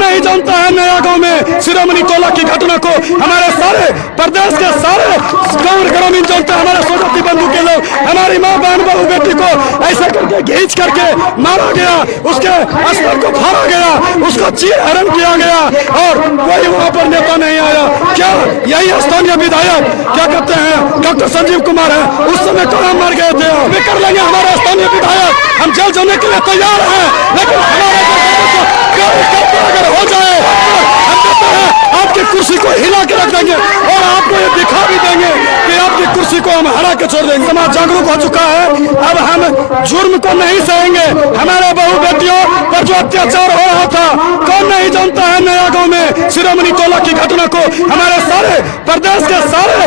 नहीं जानता है नया गांव में शिरोमणि टोला की घटना को। हमारे सारे प्रदेश के सारे गांव ग्रामीण जानते हैं, हमारे सोजाती बंधु के लोग, हमारी माँ बहन बहू बेटी को ऐसे करके घींच करके मारा गया, उसके अस्तर को फाड़ा गया, उसको चीर हरण किया गया और कोई वहां पर नेता नहीं आया। क्या यही स्थानीय विधायक क्या कहते हैं डॉक्टर संजीव कुमार है, उस समय कहाँ मर गए थे? वे कर लेंगे हमारे स्थानीय विधायक, हम जेल जाने के लिए तैयार हैं, लेकिन हमारे अगर हो जाए हम कहते हैं आपकी कुर्सी को हिला के रख देंगे और आपको ये दिखा भी देंगे कि आपकी कुर्सी को हम हरा के छोड़ देंगे। समाज जागरूक हो चुका है, अब हम जुर्म को नहीं सहेंगे। हमारे बहू बेटियों पर जो अत्याचार हो रहा था, कौन नहीं जानता है नया गांव में शिरोमणि टोला की घटना को। हमारे सारे प्रदेश के सारे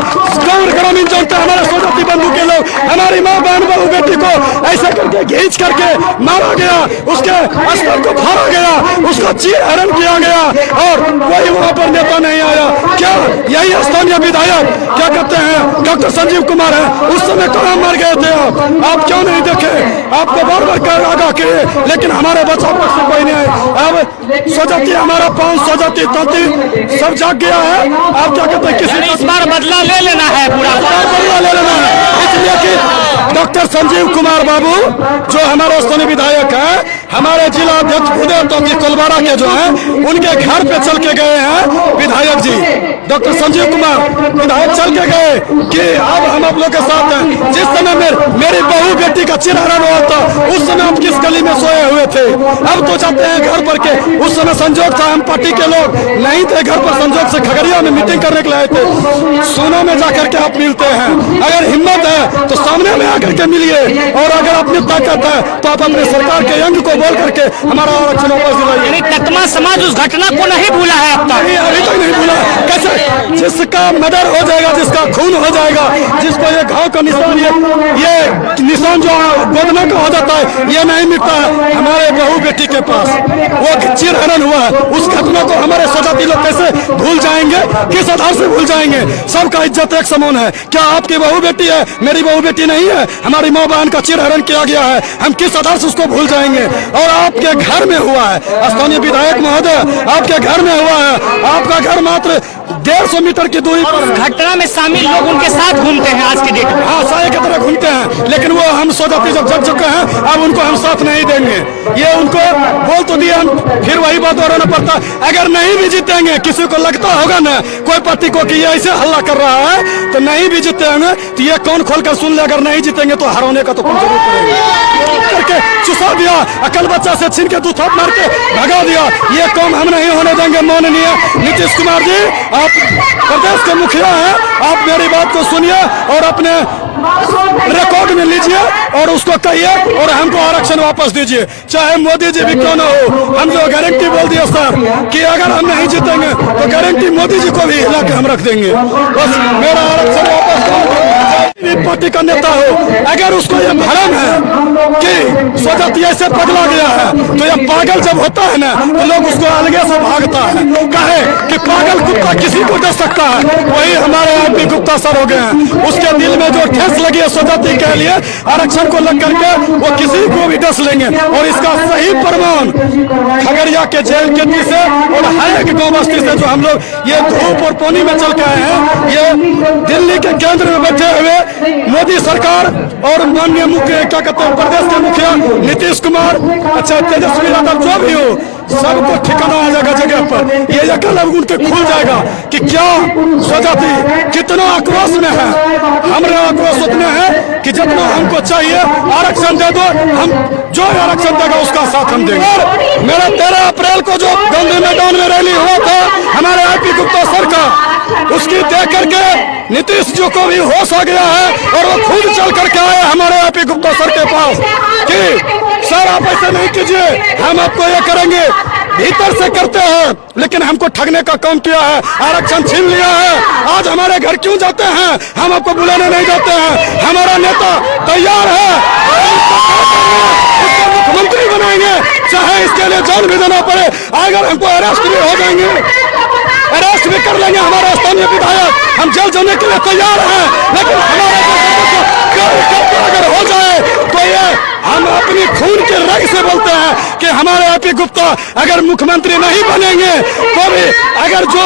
गांव ग्रामीण जानते हैं, हमारे सोजाती बंधु के लोग, हमारी माँ बहन बहू बेटी को ऐसे करके घींच करके मारा गया, उसके अस्तर को फाड़ा गया, उसको चीर हरण किया गया और कोई वहां पर नेता नहीं आया। क्या यही स्थानीय विधायक क्या कहते हैं डॉक्टर संजीव कुमार है, उस समय कहाँ मर गए थे? आप क्यों नहीं देखे? आपको बार बार आगाह किए, लेकिन हमारे बचाव पक्ष से कोई नहीं आए। अब सोजाती हमारा पांच सोजाती तंती सब जाग गया है। आप क्या कहते हैं किसी इस बार बदला ले लेना है, पूरा बदला ले लेना है, इसलिए कि डॉक्टर संजीव कुमार बाबू जो हमारे स्थानीय विधायक है, हमारे जिला अध्यक्ष उदय तोती कोलबारा के जो हैं, उनके घर पे चल के गए हैं विधायक जी, डॉक्टर संजीव कुमार विधायक चल के गए कि अब हम आप लोग के साथ हैं। जिस समय मेरी बहू बेटी का चिरहरण हुआ था, उस समय आप किस गली में सोए हुए थे? अब तो जाते हैं घर पर के, उस समय संजोग था, हम पार्टी के लोग नहीं थे घर पर, संजोग से खगड़िया में मीटिंग करने के लिए आए थे। सोना में जाकर के आप मिलते हैं, अगर हिम्मत है तो सामने में आकर के मिलिए, और अगर अपनी ताकत है तो आप अपने सरकार के अंग को बोल करके हमारा आरक्षण वापस दिलाइए। तकमा समाज उस घटना को नहीं भूला है अब तक, अभी तक नहीं भूला। कैसे जिसका मर्डर हो जाएगा, जिसका खून हो जाएगा, जिसको ये घाव का निशान, ये निशान जो गोदना का हो जाता है, ये नहीं मिटता है। हमारे बहू बेटी के पास वो चिरहरण हुआ है, उस घटना को हमारे सोजाती लोग कैसे भूल जाएंगे? किस आधार से भूल जाएंगे? सबका इज्जत एक समान है। क्या आपकी बहू बेटी है, मेरी बहू बेटी नहीं है? हमारी माँ बहन का चिरहरण किया गया है, हम किस आधार से उसको भूल जाएंगे? और आपके घर में हुआ है, स्थानीय विधायक महोदय, आपके घर में हुआ है, आपका घर मात्र 150 मीटर की दूरी पर। घटना में शामिल लोग उनके साथ घूमते हैं आज की डेट में। हाँ, साये की तरह घूमते हैं, लेकिन वो हम सोजाती जब जग चुके हैं, अब उनको हम साथ नहीं देंगे। ये उनको बोल तो दिया, फिर वही बात दोहराना पड़ता। अगर नहीं भी जीतेंगे, किसी को लगता होगा ना कोई पार्टी को कि ये ऐसे हल्ला कर रहा है तो नहीं भी जीतेंगे, तो ये कौन खोल कर सुन ले, अगर नहीं जीतेंगे तो हराने का तो कौन जरूर करेंगे। करके चुसा दिया, अकल बच्चा से छीन के दूध मार के भगा दिया। ये काम हम नहीं होने देंगे। माननीय नीतीश कुमार जी, आप प्रदेश के मुखिया हैं, आप मेरी बात को सुनिए और अपने रिकॉर्ड में लीजिए और उसको कहिए और हमको आरक्षण वापस दीजिए, चाहे मोदी जी भी क्यों न हो। हम जो गारंटी बोल दिए सर कि अगर हम नहीं जीतेंगे तो गारंटी मोदी जी को भी हिला के हम रख देंगे। बस मेरा आरक्षण वापस दो। पार्टी का नेता हो, अगर उसको ये भ्रम है कि सोजाती ऐसे पगला गया है, तो ये पागल जब होता है ना तो लोग उसको अलगे से भागता है। कहे कि पागल कुत्ता किसी को डस सकता है, वही हमारे MP गुप्ता सर हो गए हैं। उसके दिल में जो ठेस लगी है सोजाती के लिए आरक्षण को लग करके, वो किसी को भी डस लेंगे। और इसका सही प्रमाण खगड़िया के जेल के से और हर एक गाँव बस्ती से जो हम लोग ये धूप और पानी में चल के आए हैं, ये दिल्ली के केंद्र में बैठे हुए मोदी सरकार और माननीय मुख्य क्या कहते हैं प्रदेश के मुखिया नीतीश कुमार, अच्छा तेजस्वी यादव, जो भी हो, सबको ठिकाना आ जाएगा जगह पर। ये कल उनके खुल जाएगा कि क्या सोजाती कितना आक्रोश में है। हमारे आक्रोश उतने हैं कि जितना हमको चाहिए आरक्षण दे दो, हम जो आरक्षण देगा उसका साथ हम देंगे। मेरा 13 अप्रैल को जो गांधी मैदान में रैली हुआ था हमारे MP गुप्ता सर का, उसकी देख करके नीतीश जी को भी होश आ गया है और वो खुद चल करके आए हमारे MP गुप्ता सर के पास कि सर आप ऐसे नहीं कीजिए, हम आपको ये करेंगे। भीतर से करते हैं, लेकिन हमको ठगने का काम किया है, आरक्षण छीन लिया है। आज हमारे घर क्यों जाते हैं? हम आपको बुलाने नहीं जाते हैं। हमारा नेता तैयार है, उसको मुख्यमंत्री बनाएंगे, चाहे इसके लिए जान भी देना पड़े। अगर हमको अरेस्ट भी हो जाएंगे अरेस्ट भी कर लेंगे हमारे स्थानीय विधायक, हम जेल जाने के लिए तैयार हैं। लेकिन हमारे अगर हो जाए तो ये हम अपनी खून के रग से बोलते हैं कि हमारे AP गुप्ता अगर मुख्यमंत्री नहीं बनेंगे तो भी अगर जो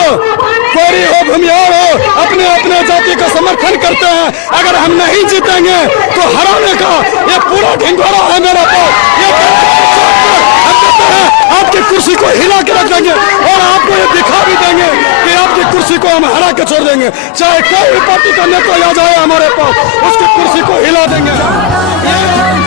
कोरी हो भूमिहार हो अपने अपने जाति का समर्थन करते हैं, अगर हम नहीं जीतेंगे तो हराने का ये पूरा ढिंढोरा है मेरे पास। ये हम कहते हैं आपकी कुर्सी को हिला के रख देंगे और आपको ये दिखा भी देंगे कि आपकी कुर्सी को हम हरा के छोड़ देंगे। चाहे कोई भी पार्टी का नेता आ जाए हमारे पास, उसकी कुर्सी को हिला देंगे।